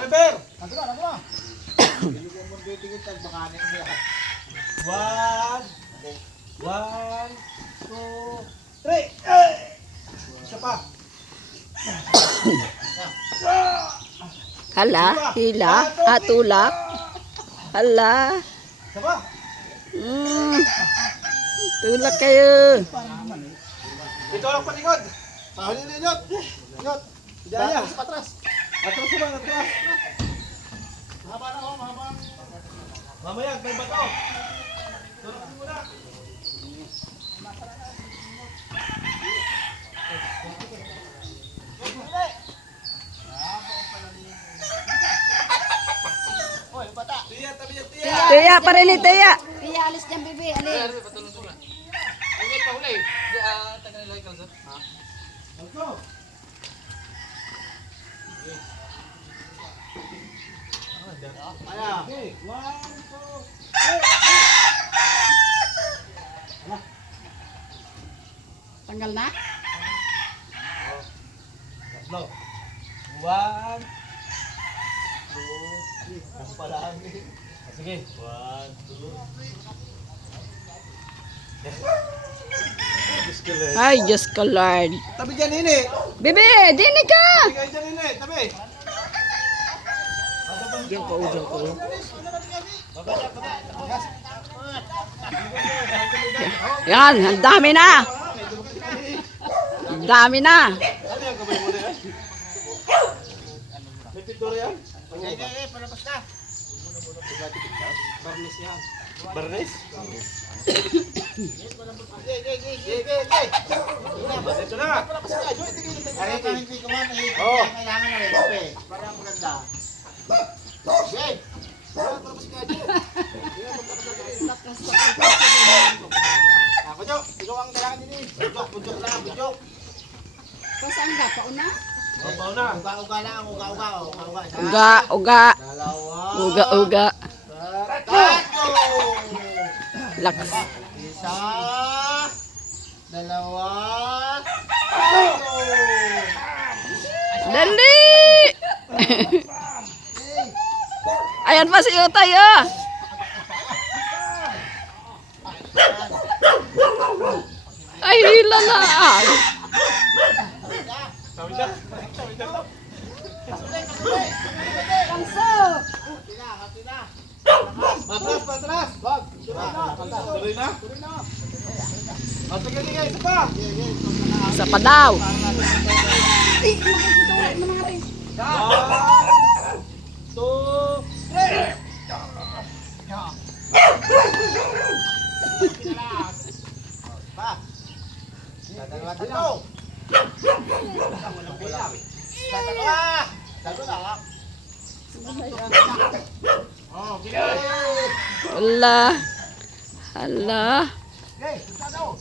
River! Ano ba? Bilugan mo tingin tagbakanin mo. 1, 2, 3. Isa pa. Hala, hila, tulak. Hala. Isa pa. Tulak kayo. Ito lang palikod. Pahuli na inyot. Inyot. Daya. Patras. Atras ba? Atras. Mahaba na oh, mahaba. Mamaya, may bato. Tulak mo muna. Oy, bata. Tiya, tabi yan, tiya. Tiya, parili, tiya. Iya, alis dyan, bebe. Alis. Ay, pahuli. Tagal lang ikaw, sir. Let's go. Ayan. Okay, 1, 2, 3. Tanggal na? Tatlo. 1, 2, 3. Ang palaan eh. Sige. 1, 2. Ay, Diyos ko, Lord. Tabi dyan, Nini. Bebe, dinig ka. Tabi kayo dyan, Nini. Tabi. Diyan ko, diyan ko. Yan, ang dami na. Ang dami na. Ano yung gabay mo na yan? May pintura yan? Palabas na. Barnes yan. Barnes? Ito na. Ay, hindi ko man, Oo. kailangan na rin, para maganda. Okay. Ako, Jo. Ikaw ang kailangan din eh. Bundok na, bundok. Pasang ka, pauna? Babaw na. Uga-uga lang, uga-uga. Uga, uga. Dalawa. Uga, uga. Tatlo. Laks. Isa. Dalawa. Tatlo. Dali! Ayan pa si Utay, oh. Ay, hila na. Tawid na. Tawid na. Kanso! Patras, patras. Wag. Tuloy na. Sige, sige. Isa pa. Isa pa daw. Ay, makikituloy mo na rin. 1, 2, 3. Pa. Dalawa, tatlo. Dalawa. Dalawa. Oh, okay. Hala. Hala. Okay, kita daw.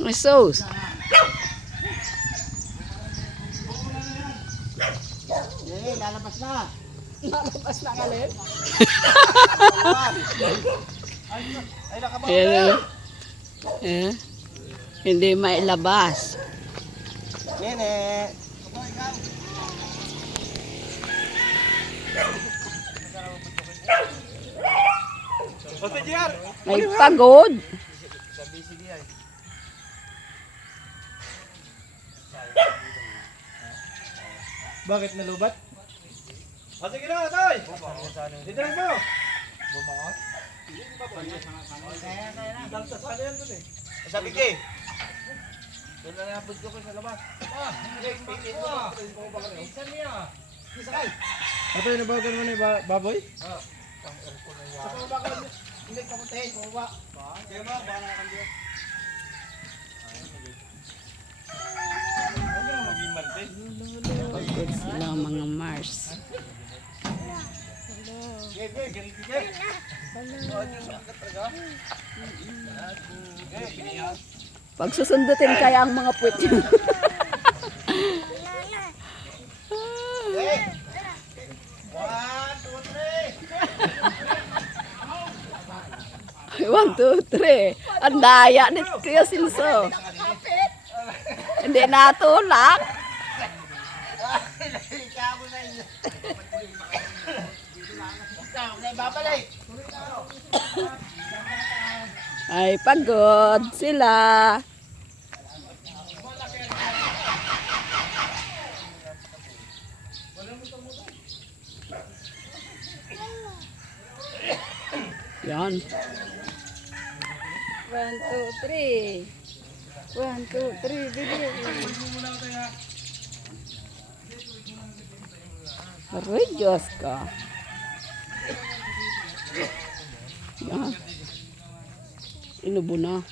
May sauce. Okay, lalabas na. Lalabas na nga rin. Ay, nakabaw. Ayan, oh. Eh, hindi mailabas. Nene. Ote, JR. May pagod. Bakit nalubat? Sige na, Toy. Dito mo. Bumangot. Sana yan dun eh. Sabi kay. Doon na napod ko sa labas. Isa niya. Sakay. Ito yung nabawagan mo na yung baboy? Oo. Sa pababa ko. Hindi, papuntahin. Pababa. Kaya ba? Baka nakakambiyo. Huwag na maging mante. Pagod sila mga Mars. Pag susundutin kaya ang mga puwet yun. Okay. 1, 2, 3. 1, 2, 3. Ang daya ni Kuya Silso. Hindi natulak. Ikaw mo na yun. Ikaw na ibabalik. Ay, pagod sila. Yan. 1, 2, 3. 1, 2, 3. Bili. Aray, Diyos ka. Yan. Inubo na.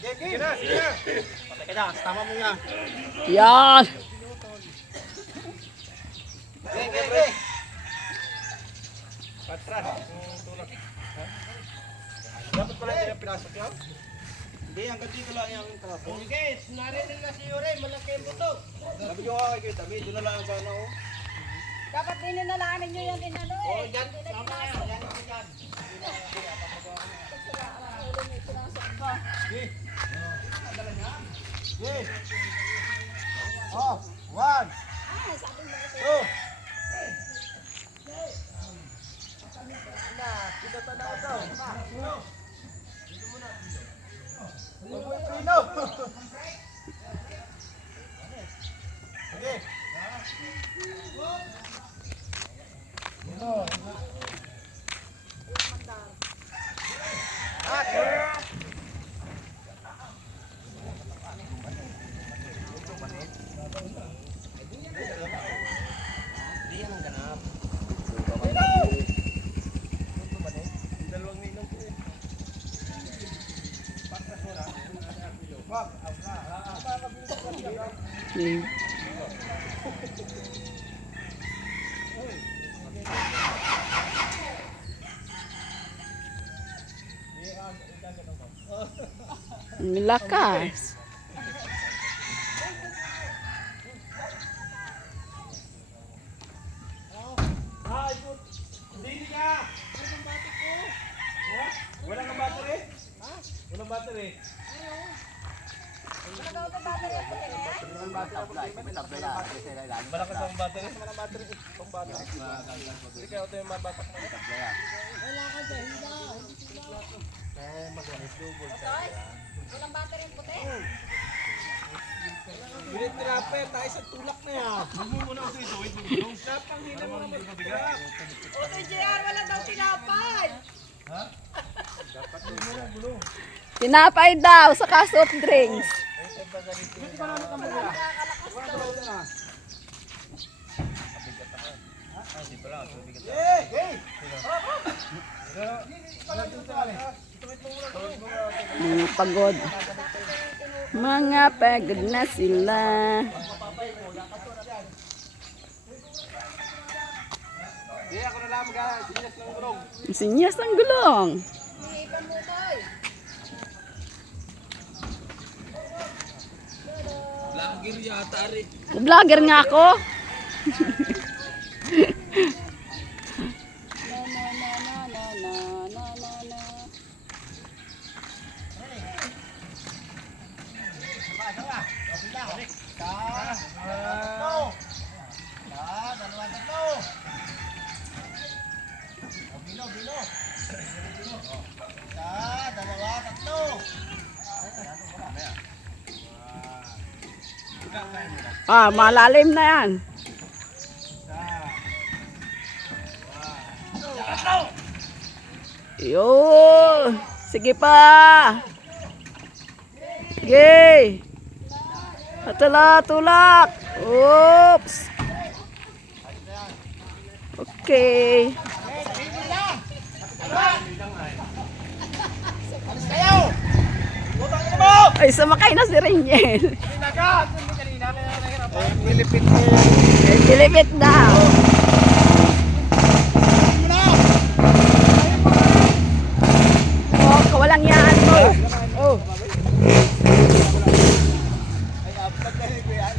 Sige na, sige na. Patay ka na, tama mo yan. Yan. Sige. Patras. Dapat pala hindi na pinasok yan? Hindi, hanggang dito lang yung trapo. Sige, narinig na si Yuri, malaki yung buto. Sabi ko nga kay Tami, doon na lang ang sana ko. Dapat dininalaan ninyo yan inano eh. Oh, dyan, tama yan, yan ako dyan. Sige. Oh, 1, 2. Sige. Hmm. Ang lakas. Ay, put. Hindi ka. Walang battery ko. Walang kang battery? Ha? Walang battery. Malakas ang battery. Walang battery. Pang battery. Hindi kaya ito yung mabatak mo. Walang battery yung puti. Bilit tirape, tayo sa tulak na yan. Huwag mo muna kasi ito. Wait, yung sapang hindi mo naman mabigat. O si JR, wala daw tinapay. Tinapay daw sa soft drinks. Hey! Hey! Mga pagod. Mga pagod na sila. Hindi, ako na lang mag-sinyas ng gulong. Sinyas ang gulong. Ipan mo tayo. Vlogger nga ako. Ah, malalim na yan. Yun. Sige pa. Sige. Atala, tulak. Oops. Okay. Ay, sumakay na si Reniel. Pilipit. Pilipit daw.